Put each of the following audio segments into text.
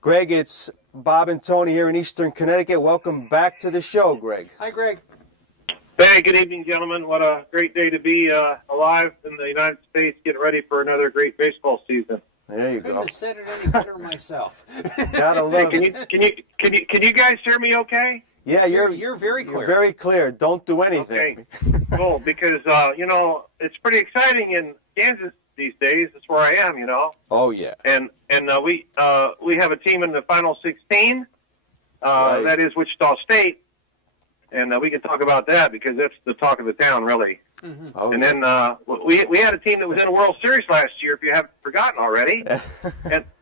Greg, it's Bob and Tony here in Eastern Connecticut. Welcome back to the show, Greg. Hi, Greg. Hey, good evening, gentlemen. What a great day to be alive in the United States, getting ready for another great baseball season. There you Couldn't go. have said it any better myself. Gotta Hey, love it. can you guys hear me okay? Yeah, You're very clear. You're very clear. Don't do anything. Okay, cool. Because it's pretty exciting in Kansas these days. That's where I am, Oh yeah. And we have a team in the final 16. Right. That is Wichita State. And we can talk about that because that's the talk of the town, really. Mm-hmm. Oh, And yeah. then we had a team that was in a World Series last year, if you haven't forgotten already.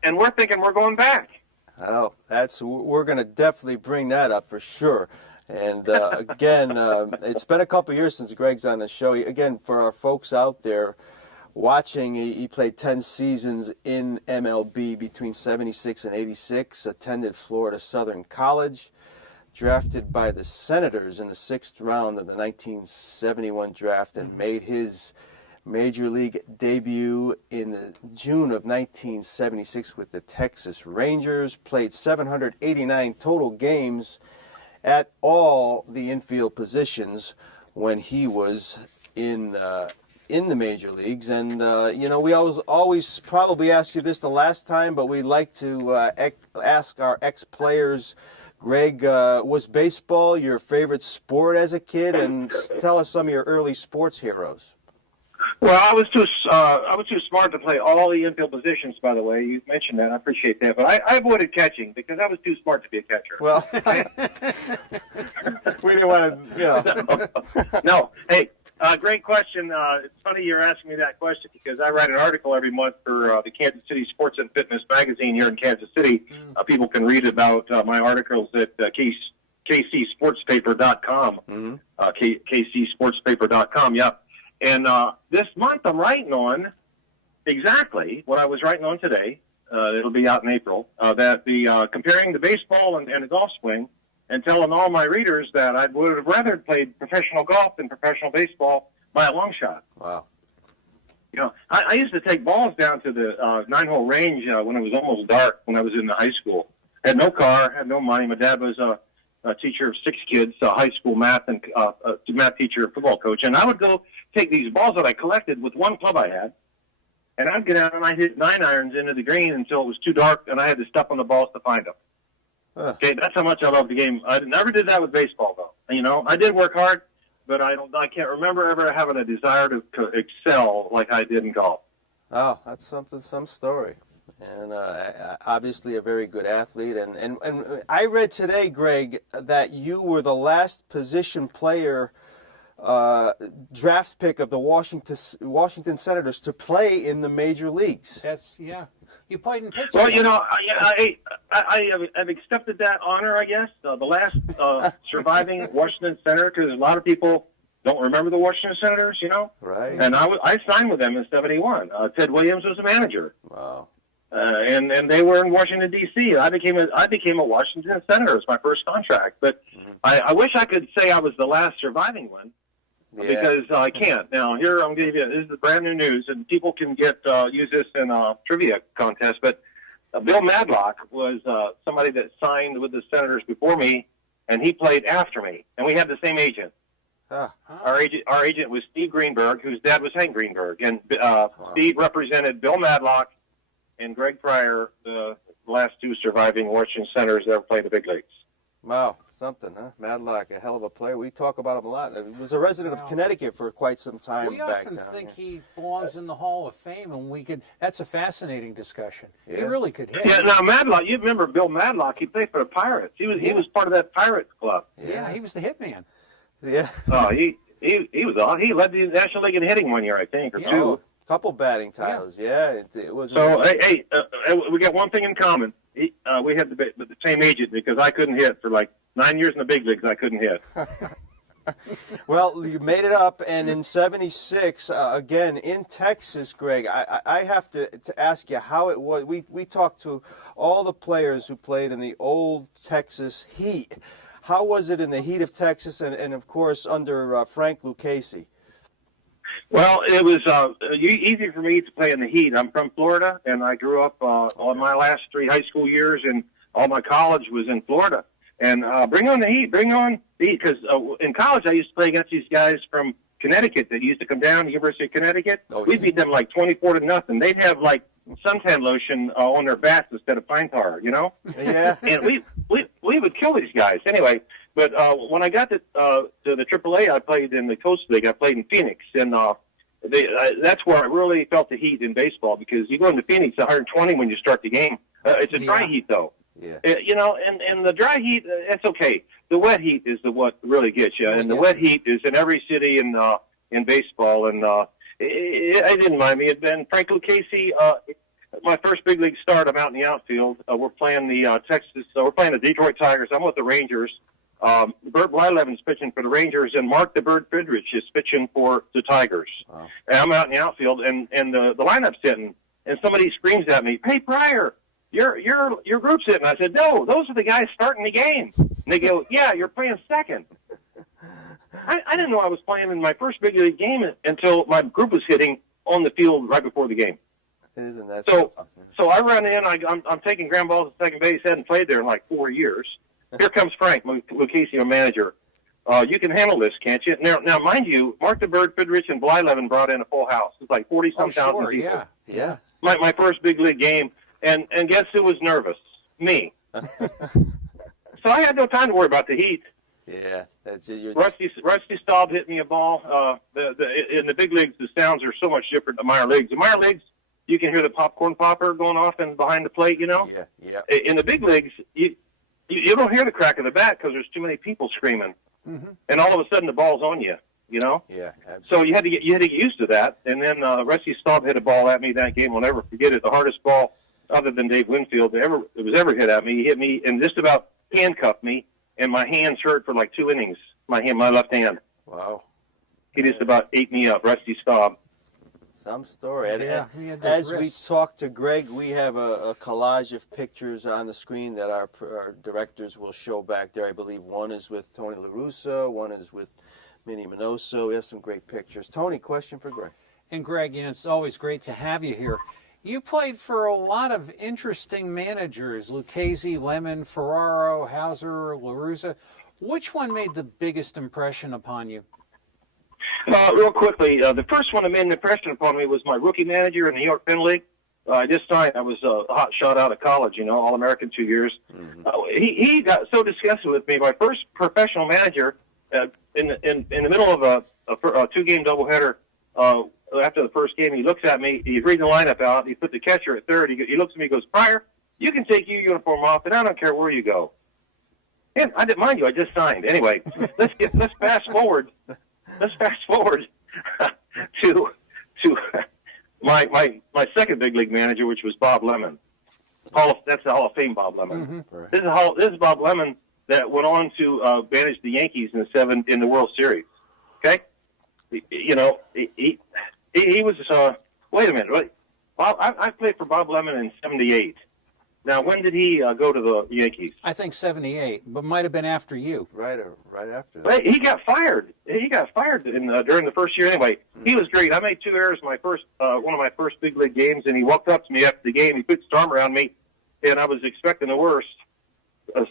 and we're thinking we're going back. Oh, we're going to definitely bring that up for sure. And again, it's been a couple years since Greg's on the show. Again, for our folks out there watching, he played 10 seasons in MLB between 76 and 86, attended Florida Southern College, drafted by the Senators in the 6th round of the 1971 draft, and made his Major League debut in June of 1976 with the Texas Rangers. Played 789 total games at all the infield positions when he was in the major leagues. And we always probably asked you this the last time, but we like to ask our ex-players. Greg, was baseball your favorite sport as a kid? And tell us some of your early sports heroes. Well, I was too smart to play all the infield positions. By the way, you mentioned that. I appreciate that, but I avoided catching because I was too smart to be a catcher. Well, we didn't want to, No. Hey, great question. It's funny you're asking me that question because I write an article every month for the Kansas City Sports and Fitness magazine here in Kansas City. People can read about my articles at kcsportspaper.com. Mm-hmm. kcsportspaper.com. Yep. And this month I'm writing on exactly what I was writing on today. It'll be out in April. That the comparing the baseball and the golf swing, and telling all my readers that I would have rather played professional golf than professional baseball by a long shot. Wow. I used to take balls down to the 9-hole range when it was almost dark when I was in the high school. Had no car, had no money. My dad was a teacher of 6 kids, a high school math and math teacher, football coach, and I would go take these balls that I collected with one club I had, and I'd get out and I'd hit 9-irons into the green until it was too dark, and I had to step on the balls to find them. Okay, that's how much I love the game. I never did that with baseball, though. I did work hard, but I can't remember ever having a desire to excel like I did in golf. Oh, that's some story. And obviously a very good athlete. And I read today, Greg, that you were the last position player draft pick of the Washington Senators to play in the major leagues. Yeah. You played in Pittsburgh. Well, I have accepted that honor, I guess. The last surviving Washington Senator, because a lot of people don't remember the Washington Senators, Right. And I signed with them in '71. Ted Williams was the manager. Wow. And they were in Washington D.C. I became a Washington Senator. It was my first contract, but I wish I could say I was the last surviving one. Yeah. Because I can't. Now, here I'm going to give you, this is the brand new news, and people can use this in a trivia contest, but Bill Madlock was somebody that signed with the Senators before me, and he played after me, and we had the same agent. Our agent was Steve Greenberg, whose dad was Hank Greenberg, and Steve represented Bill Madlock and Greg Pryor, the last 2 surviving Washington Senators that ever played the big leagues. Wow. Something, huh? Madlock, a hell of a player. We talk about him a lot. He was a resident of Connecticut for quite some time back then. We often think he belongs in the Hall of Fame, and that's a fascinating discussion. Yeah. He really could hit. Yeah, now Madlock, you remember Bill Madlock, he played for the Pirates. He was part of that Pirates club. Yeah, he was the hitman. Yeah. Oh, he led the National League in hitting one year, I think, or 2. Oh, couple batting titles. Yeah, it was. So, hey, we got one thing in common. We had the same agent because I couldn't hit for like 9 years in the big leagues. I couldn't hit. Well, you made it up, and in '76, again in Texas, Greg, I have to ask you how it was. We talked to all the players who played in the old Texas Heat. How was it in the heat of Texas, and of course under Frank Lucchese? Well, it was easy for me to play in the Heat. I'm from Florida, and I grew up all my last 3 high school years, and all my college was in Florida. And bring on the Heat, bring on the Heat, because in college I used to play against these guys from Connecticut that used to come down to the University of Connecticut. Oh, yeah. We beat them like 24-0. They'd have like suntan lotion on their bats instead of pine tar, you know? Yeah. And we would kill these guys anyway. But when I got to the AAA, I played in the Coast League. I played in Phoenix, and that's where I really felt the heat in baseball, because you go into Phoenix 120 when you start the game. It's a dry heat though. Yeah. You know, and the dry heat, it's okay. The wet heat is what really gets you, and the wet heat is in every city in baseball. And it didn't mind me. It'd been Frank Lucchese. My first big league start, I'm out in the outfield. We're playing we're playing the Detroit Tigers. I'm with the Rangers. Bert Blyleven's pitching for the Rangers, and Mark the Bird Friedrich is pitching for the Tigers. Wow. And I'm out in the outfield, and the lineup's hitting, and somebody screams at me, "Hey, Pryor, your group's hitting." I said, "No, those are the guys starting the game." And they go, "Yeah, you're playing second." I didn't know I was playing in my first big league game until my group was hitting on the field right before the game. Isn't that so I run in. I'm taking ground balls at second base. Hadn't played there in like 4 years. Here comes Frank Lucchese, our manager. You can handle this, can't you? Now, mind you, Mark the Bird, Friedrich, and Blyleven brought in a full house. It's like 40-some thousand people. Yeah. My first big league game, and guess who was nervous? Me. So I had no time to worry about the heat. Yeah, that's it. Rusty Staub hit me a ball. In the big leagues, the sounds are so much different than minor leagues. In minor leagues, you can hear the popcorn popper going off and behind the plate. You know. Yeah. In the big leagues, you don't hear the crack of the bat because there's too many people screaming, and all of a sudden the ball's on you. You know. Yeah. Absolutely. So you had to get used to that. And then Rusty Staub hit a ball at me that game. I'll never forget it. The hardest ball, other than Dave Winfield, that was ever hit at me. He hit me and just about handcuffed me, and my hands hurt for like 2 innings. My left hand. Wow. He just about ate me up, Rusty Staub. Some story. And as we talk to Greg, we have a collage of pictures on the screen that our directors will show back there. I believe one is with Tony La Russa, one is with Minnie Minoso. We have some great pictures. Tony, question for Greg. And Greg, it's always great to have you here. You played for a lot of interesting managers: Lucchese, Lemon, Ferraro, Hauser, La Russa. Which one made the biggest impression upon you? Real quickly, the first one that made an impression upon me was my rookie manager in the New York Penn League. I just signed. I was a hot shot out of college, All-American 2 years. He got so disgusted with me. My first professional manager, in the middle of a two-game doubleheader, after the first game, he looks at me. He's reading the lineup out. He put the catcher at third. He looks at me and goes, "Pryor, you can take your uniform off, and I don't care where you go." And I didn't mind you. I just signed. Anyway, let's fast forward. Let's fast forward to my second big league manager, which was Bob Lemon. That's the Hall of Fame Bob Lemon. Right. This is Bob Lemon that went on to manage the Yankees in the World Series. Okay, he was. Wait a minute. Bob, I played for Bob Lemon in '78. Now, when did he go to the Yankees? I think '78, but might have been after you. Right after that. But he got fired. He got fired during the first year. Anyway, he was great. I made 2 errors in one of my first big league games, and he walked up to me after the game. He put his arm around me, and I was expecting the worst.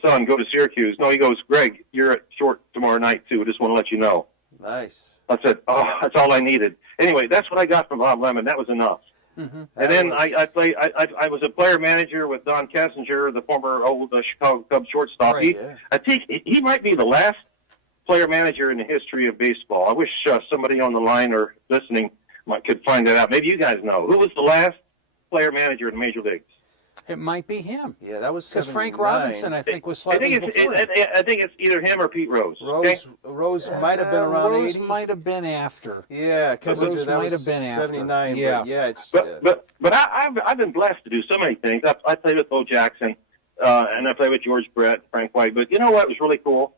Son, go to Syracuse. No, he goes, "Greg, you're at short tomorrow night too. I just want to let you know." Nice. I said, "Oh, that's all I needed." Anyway, that's what I got from Bob Lemon. That was enough. And then I was a player manager with Don Kessinger, the former old Chicago Cubs shortstop. Right, I think he might be the last player manager in the history of baseball. I wish somebody on the line or listening could find that out. Maybe you guys know. Who was the last player manager in the major leagues? It might be him. Yeah, that was because Frank Robinson, I think, was slightly before. I think it's either him or Pete Rose. Rose might have been around Rose 80. might have been after. Yeah, because Rose that might was have been after. 79. Yeah, but I've been blessed to do so many things. I played with Bo Jackson, and I played with George Brett, Frank White. But you know what was really cool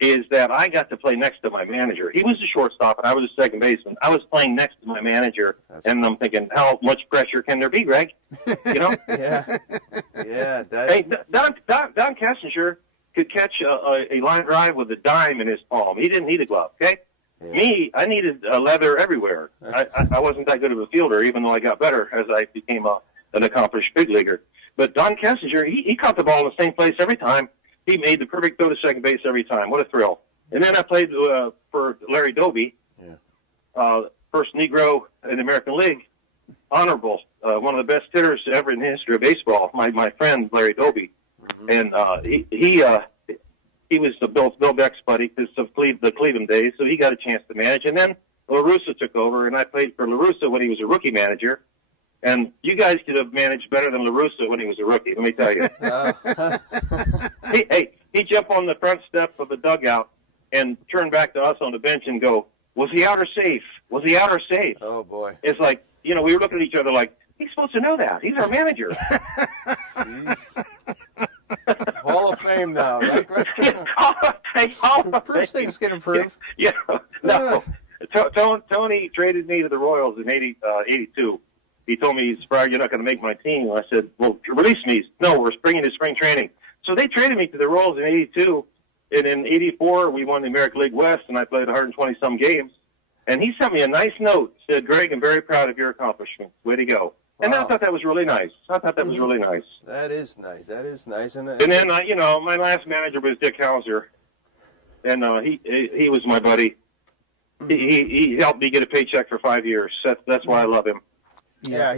is that I got to play next to my manager. He was the shortstop, and I was the second baseman. I was playing next to my manager, and I'm thinking, how much pressure can there be, Greg? You know? Yeah. Hey, Don Kessinger could catch a line drive with a dime in his palm. He didn't need a glove, okay? Yeah. Me, I needed leather everywhere. I wasn't that good of a fielder, even though I got better as I became an accomplished big leaguer. But Don Kessinger, he caught the ball in the same place every time. He made the perfect throw to second base every time. What a thrill. And then I played for Larry Doby, first Negro in the American League, honorable, one of the best hitters ever in the history of baseball, my friend Larry Doby. And he was Bill Beck's buddy because of the Cleveland days, so he got a chance to manage. And then La Russa took over, and I played for La Russa when he was a rookie manager. And you guys could have managed better than La Russa when he was a rookie, let me tell you. He'd jump on the front step of the dugout and turn back to us on the bench and go, was he out or safe? Was he out or safe? Oh, boy. It's like, we were looking at each other like, he's supposed to know that. He's our manager. Hall of Fame now. Right? First things can improve. Yeah. No. Tony traded me to the Royals in 82. He told me, Pryor, you're not going to make my team. I said, well, release me. No, we're bringing to spring training. So they traded me to the Royals in 82. And in 84, we won the American League West, and I played 120-some games. And he sent me a nice note. Said, Greg, I'm very proud of your accomplishments. Way to go. And I thought that was really nice. That is nice. That is nice. And then, my last manager was Dick Hauser. And he was my buddy. He helped me get a paycheck for 5 years. That's why I love him. Yeah,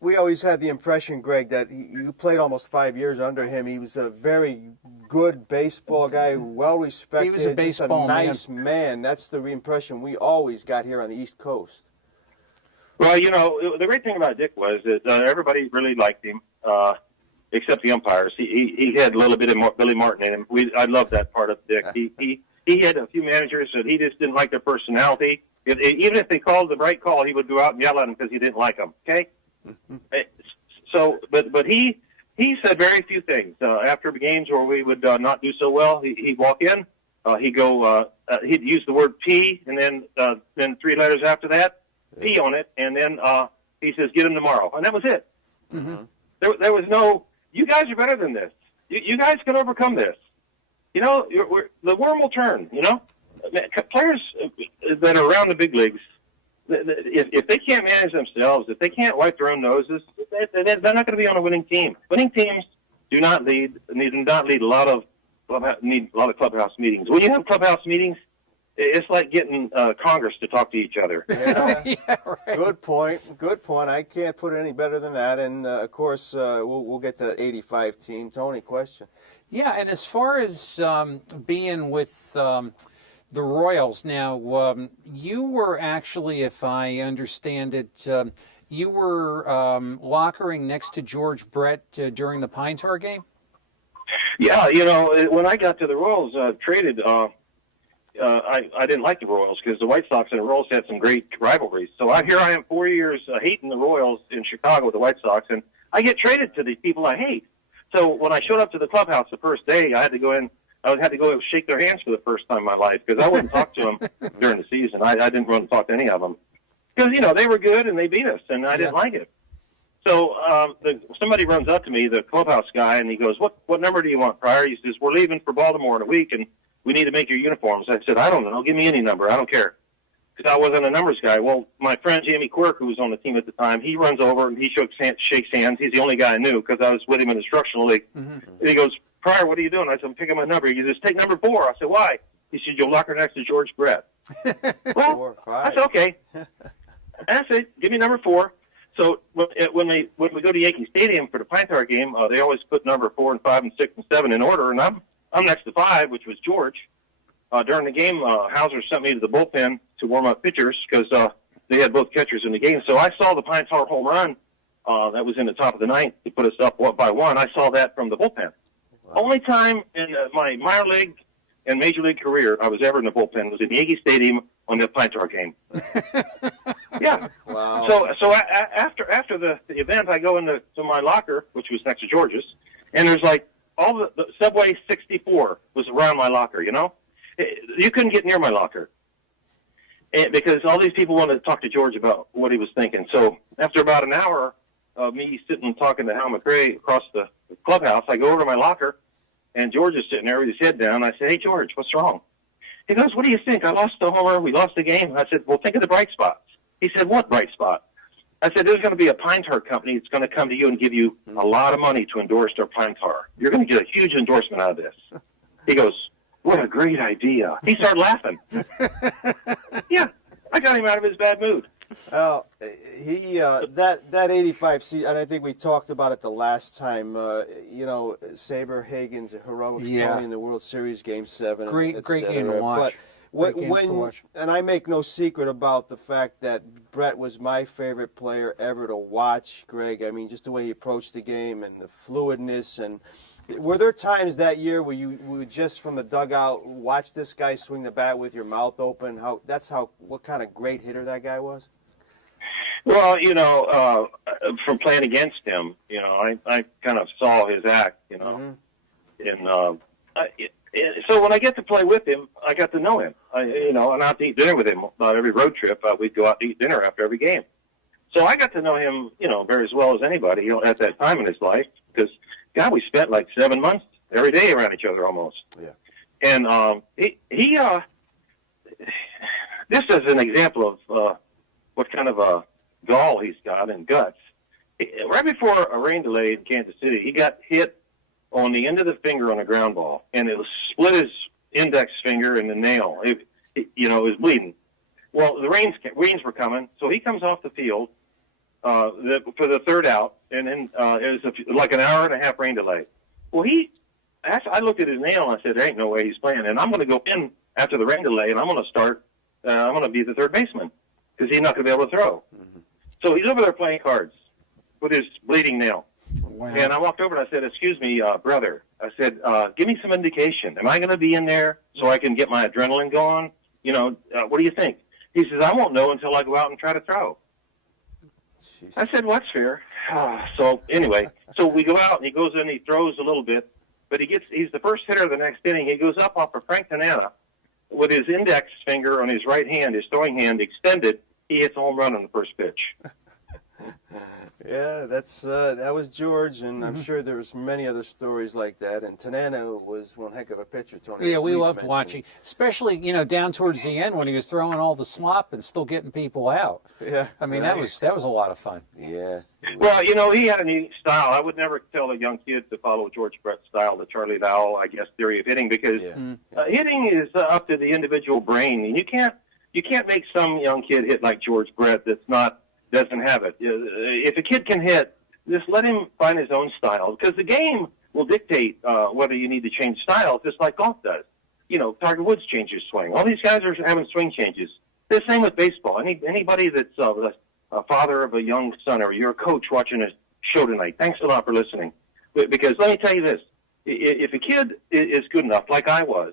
we always had the impression, Greg, that you played almost 5 years under him. He was a very good baseball guy, well respected. He was a baseball nice man. That's the impression we always got here on the East Coast. Well, the great thing about Dick was that everybody really liked him, except the umpires. He had a little bit of Billy Martin in him. I love that part of Dick. He had a few managers that he just didn't like their personality. Even if they called the right call, he would go out and yell at them because he didn't like them. Okay. So, but he said very few things after games where we would not do so well. He'd walk in, he'd use the word P, and then 3 letters after that, P on it, and then he says, "Get him tomorrow," and that was it. Mm-hmm. There was no. You guys are better than this. You guys can overcome this. The worm will turn. Players that are around the big leagues, if they can't manage themselves, if they can't wipe their own noses, they're not going to be on a winning team. Winning teams do not lead a lot of clubhouse meetings. When you have clubhouse meetings, it's like getting Congress to talk to each other. Yeah, Yeah, right. Good point. I can't put it any better than that. And, of course, we'll get the 85 team. Tony, question. Yeah, and as far as being with the Royals, now you were actually, if I understand it, you were lockering next to George Brett during the Pine Tar game? Yeah, when I got to the Royals, traded, I didn't like the Royals because the White Sox and the Royals had some great rivalries. So here I am 4 years hating the Royals in Chicago, the White Sox, and I get traded to the people I hate. So when I showed up to the clubhouse the first day, I had to go in. I had to go shake their hands for the first time in my life because I wouldn't talk to them during the season. I didn't run and talk to any of them because, they were good and they beat us, and I didn't like it. So somebody runs up to me, the clubhouse guy, and he goes, what number do you want, Pryor? He says, we're leaving for Baltimore in a week, and we need to make your uniforms. I said, I don't know. Give me any number. I don't care. Because I wasn't a numbers guy. Well, my friend Jamie Quirk, who was on the team at the time, he runs over and he shakes hands. He's the only guy I knew because I was with him in the instructional league. Mm-hmm. And he goes, Pryor, what are you doing? I said, I'm picking my number. He says, take number 4. I said, why? He said, you'll lock her next to George Brett. Well, 4, 5. I said, okay. I said, give me number 4. So when we go to Yankee Stadium for the Pine Tar game, they always put number 4 and 5 and 6 and 7 in order, and I'm next to 5, which was George. During the game, Hauser sent me to the bullpen to warm up pitchers because they had both catchers in the game. So I saw the Pine Tar home run that was in the top of the ninth to put us up 1-1. I saw that from the bullpen. Wow. Only time in my minor league and major league career I was ever in the bullpen was in Yankee Stadium on the Pine Tar game. Yeah. Wow. So after the event, I go into my locker, which was next to George's, and there's like all the Subway 64 was around my locker. You couldn't get near my locker because all these people wanted to talk to George about what he was thinking. So after about an hour of me sitting and talking to Hal McRae across the clubhouse, I go over to my locker, and George is sitting there with his head down. I say, hey, George, what's wrong? He goes, what do you think? I lost the homer. We lost the game. I said, well, think of the bright spots. He said, what bright spot? I said, there's going to be a pine tar company that's going to come to you and give you a lot of money to endorse their pine tar. You're going to get a huge endorsement out of this. He goes, what a great idea. He started laughing. Yeah, I got him out of his bad mood. Oh, that 85 season, and I think we talked about it the last time. Saber Hagen's heroics Tony in the World Series Game 7. Great game to watch. But and I make no secret about the fact that Brett was my favorite player ever to watch, Greg. I mean, just the way he approached the game and the fluidness. And were there times that year where you would just from the dugout watch this guy swing the bat with your mouth open? What kind of great hitter that guy was? Well, from playing against him, I kind of saw his act, and so when I get to play with him, I got to know him. And I'd eat dinner with him about every road trip. We'd go out to eat dinner after every game. So I got to know him, very as well as anybody, at that time in his life. Because, God, we spent like 7 months every day around each other almost. Yeah. And this is an example of what kind of a gall he's got and guts. Right before a rain delay in Kansas City, he got hit on the end of the finger on a ground ball, and it split his index finger in the nail. It was bleeding. Well, the rains were coming, so he comes off the field for the third out, and then it was like an hour and a half rain delay. Well, I looked at his nail, and I said, there ain't no way he's playing, and I'm going to go in after the rain delay, and I'm going to start, I'm going to be the third baseman, because he's not going to be able to throw. Mm-hmm. So he's over there playing cards with his bleeding nail. Wow. And I walked over and I said, excuse me, brother. I said, give me some indication. Am I going to be in there so I can get my adrenaline going? What do you think? He says, I won't know until I go out and try to throw. Jeez. I said, well, that's fair. So anyway, so we go out and he goes in, he throws a little bit, but he's the first hitter of the next inning. He goes up off of Frank Tanana with his index finger on his right hand, his throwing hand extended. He hits a home run on the first pitch. Yeah, that was George, and I'm sure there was many other stories like that. And Tanana was one heck of a pitcher, Tony. Yeah, we loved watching, especially down towards the end when he was throwing all the slop and still getting people out. Yeah, I mean that was a lot of fun. Yeah. Well, he had a unique style. I would never tell a young kid to follow George Brett's style, the Charlie Lowell, I guess, theory of hitting, because hitting is up to the individual brain, and you can't make some young kid hit like George Brett doesn't have it. If a kid can hit, just let him find his own style, because the game will dictate whether you need to change style, just like golf does. Tiger Woods changed his swing. All these guys are having swing changes. The same with baseball. Anybody that's a father of a young son, or you're a coach watching a show tonight, thanks a lot for listening. Because let me tell you this, if a kid is good enough, like I was,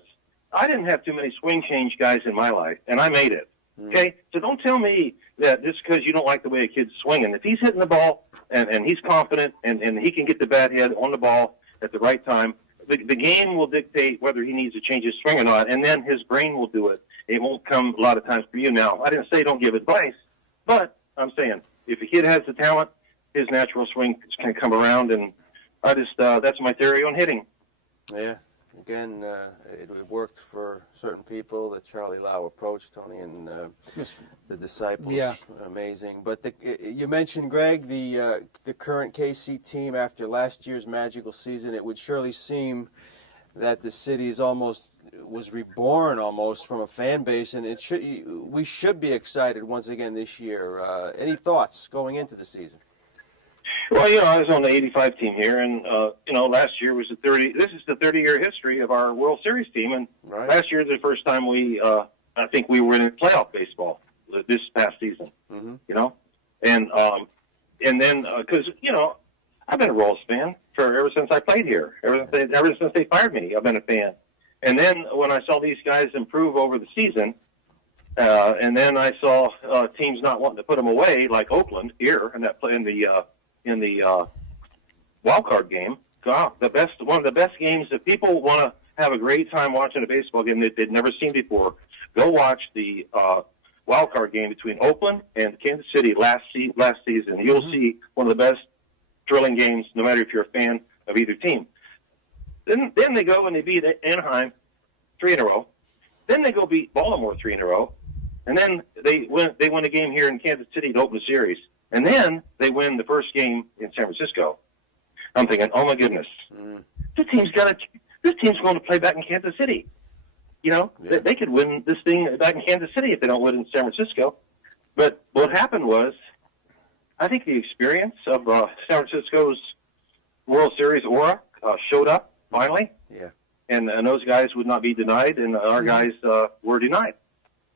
I didn't have too many swing change guys in my life, and I made it. Okay? So don't tell me that just because you don't like the way a kid's swinging. If he's hitting the ball and he's confident and he can get the bat head on the ball at the right time, the game will dictate whether he needs to change his swing or not, and then his brain will do it. It won't come a lot of times for you. Now, I didn't say don't give advice, but I'm saying if a kid has the talent, his natural swing can come around, and that's my theory on hitting. Yeah. Again, it worked for certain people, the Charlie Lau approach, Tony, and the disciples. Yeah. Amazing. But you mentioned, Greg, the current KC team after last year's magical season. It would surely seem that the city was reborn almost from a fan base, and we should be excited once again this year. Any thoughts going into the season? Well, I was on the 85 team here, and, last year was this is the 30-year history of our World Series team, and last year was the first time I think we were in playoff baseball this past season, and then, because, I've been a Royals fan ever since I played here, ever since they fired me, I've been a fan. And then when I saw these guys improve over the season, and then I saw teams not wanting to put them away, like Oakland here, and that play in the wild card game. God, one of the best games that people want to have a great time watching a baseball game that they'd never seen before. Go watch the wild card game between Oakland and Kansas City last season. You'll see one of the best thrilling games, no matter if you're a fan of either team. Then they go and they beat Anaheim 3 in a row, Then they go beat Baltimore 3 in a row. And then they win a game here in Kansas City to open the series. And then they win the first game in San Francisco. I'm thinking, oh my goodness, this team's going to play back in Kansas City. You know, they could win this thing back in Kansas City if they don't win in San Francisco. But what happened was, I think the experience of San Francisco's World Series aura showed up finally. Yeah. And those guys would not be denied, and our guys were denied.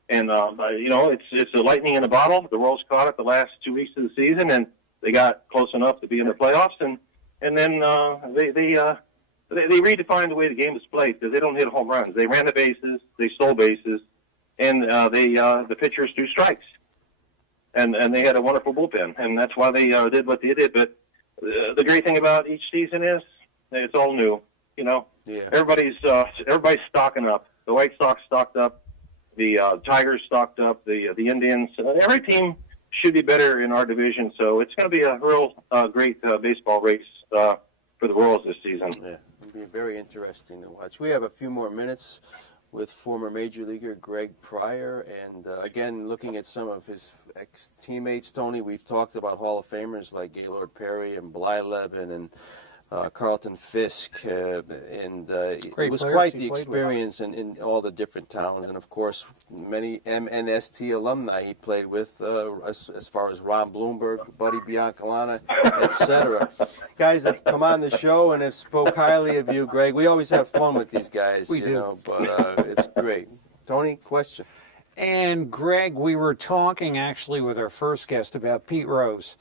And you know, it's a lightning in a bottle. The Royals caught it the last 2 weeks of the season, and they got close enough to be in the playoffs. And then they redefined the way the game was played because they don't hit home runs. They ran the bases, they stole bases, and the pitchers threw strikes. And they had a wonderful bullpen, and that's why they did what they did. But the great thing about each season is it's all new. You know, everybody's stocking up. The White Sox stocked up. The Tigers stocked up, the Indians. Every team should be better in our division, so it's going to be a real great baseball race for the Royals this season. Yeah, it'll be very interesting to watch. We have a few more minutes with former Major Leaguer Greg Pryor, and again, looking at some of his ex-teammates, Tony, we've talked about Hall of Famers like Gaylord Perry and Blyleven and Carlton Fisk, and it was quite the experience in all the different towns, and of course many MNST alumni he played with, as far as Ron Bloomberg, Buddy Biancalana, etc. Guys have come on the show and have spoke highly of you, Greg. We always have fun with these guys, we do. know, but it's great. Tony, question. And Greg, we were talking actually with our first guest about Pete Rose.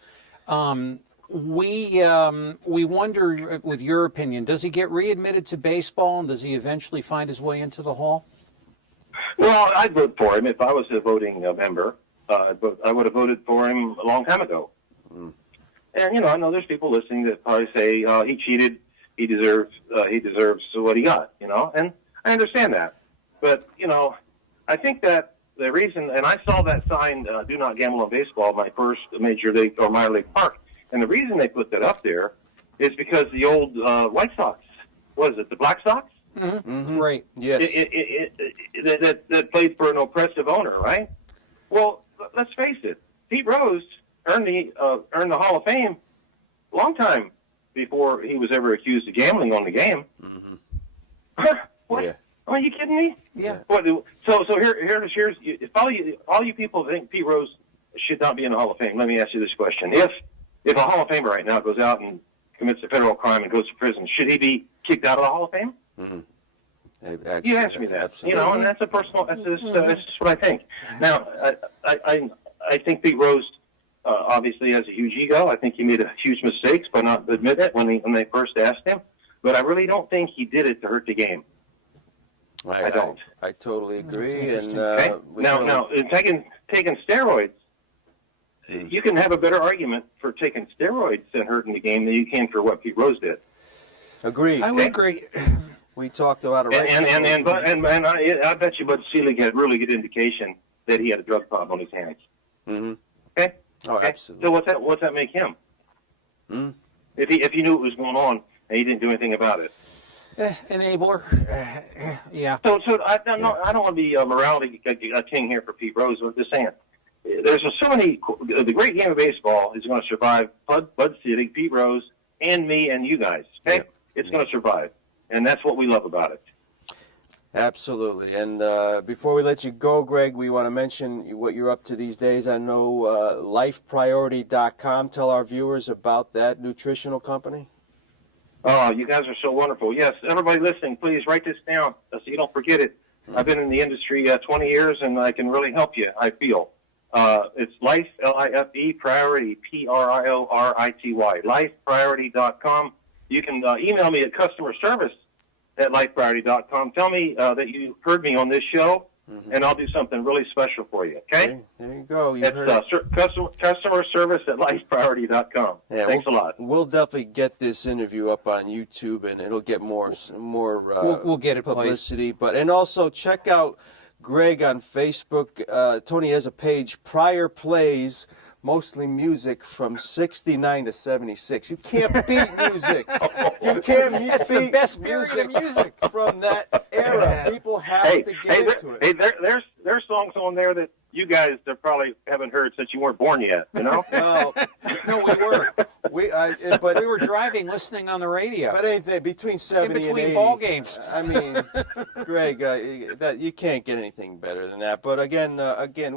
We wonder, with your opinion, does he get readmitted to baseball, and does he eventually find his way into the Hall? Well, I'd vote for him if I was a voting member. But I would have voted for him a long time ago. And you know, I know there's people listening that probably say he cheated, he deserves what he got. You know, and I understand that. But you know, I think that the reason, and I saw that sign, "Do not gamble on baseball," my first major league or minor league park. And the reason they put that up there is because the old White Sox, what is it, the Black Sox? Mm-hmm. Mm-hmm. Right. Yes. That played for an oppressive owner, right? Well, let's face it. Pete Rose earned the Hall of Fame a long time before he was ever accused of gambling on the game. Mm-hmm. What? Yeah. Are you kidding me? Yeah. What, so here's if all you people think Pete Rose should not be in the Hall of Fame, let me ask you this question: If a Hall of Famer right now goes out and commits a federal crime and goes to prison, should he be kicked out of the Hall of Fame? Mm-hmm. You asked me that. Absolutely. You know, and that's a personal. That's just what I think. Now, I think Pete Rose obviously has a huge ego. I think he made a huge mistakes by not admitting it when they first asked him. But I really don't think he did it to hurt the game. I don't. I totally agree. And okay? Now, taking steroids. You can have a better argument for taking steroids and hurting the game than you can for what Pete Rose did. Agreed. I would agree. We talked about it. And I bet you Bud Selig had really good indication that he had a drug problem on his hands. Mm-hmm. Okay. Oh, okay? absolutely. So what's that make him? Mm-hmm. If he knew what was going on and he didn't do anything about it. Enabler. Yeah. So I don't want to be a morality king here for Pete Rose. I'm just saying. There's so many. The great game of baseball is going to survive Bud Selig, Pete Rose, and me and you guys. Okay, it's going to survive, and that's what we love about it. Absolutely. And before we let you go, Greg, we want to mention what you're up to these days. I know lifepriority.com. Tell our viewers about that nutritional company. Oh, you guys are so wonderful. Yes, everybody listening, please write this down so you don't forget it. I've been in the industry 20 years, and I can really help you, I feel. It's Life, L-I-F-E, Priority, P-R-I-O-R-I-T-Y, lifepriority.com. You can email me at customer service at lifepriority.com. Tell me that you heard me on this show, and I'll do something really special for you, okay? There you go. It's customer service at lifepriority.com. Yeah, Thanks a lot. We'll definitely get this interview up on YouTube, and it'll get more we'll get it publicity. And also check out Greg on Facebook. Tony has a page, Pryor Plays, mostly music from 69 to 76. You can't beat music. You can't beat the best period of music from that era. era. People have Hey, to get into it. hey, there's songs on there that you guys probably haven't heard since you weren't born yet. You know? Well, No, we were. but We were driving, listening on the radio. But anything between 70 between and 80 ball games. I mean, Greg, that you can't get anything better than that. But again,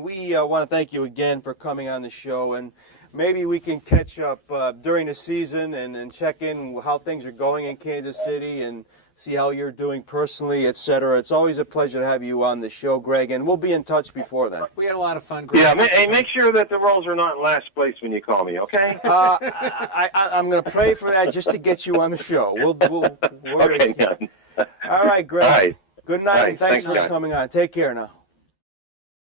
we want to thank you again for coming on the show, and maybe we can catch up during the season and check in how things are going in Kansas City and see how you're doing personally, etc. It's always a pleasure to have you on the show, Greg, and we'll be in touch before then. We had a lot of fun. Greg. Yeah. Hey, make sure that the Royals are not in last place when you call me. Okay. I'm going to pray for that just to get you on the show. Okay. All right, Greg. All right. Good night, All right, and thanks thanks, for guys. coming on. Take care now.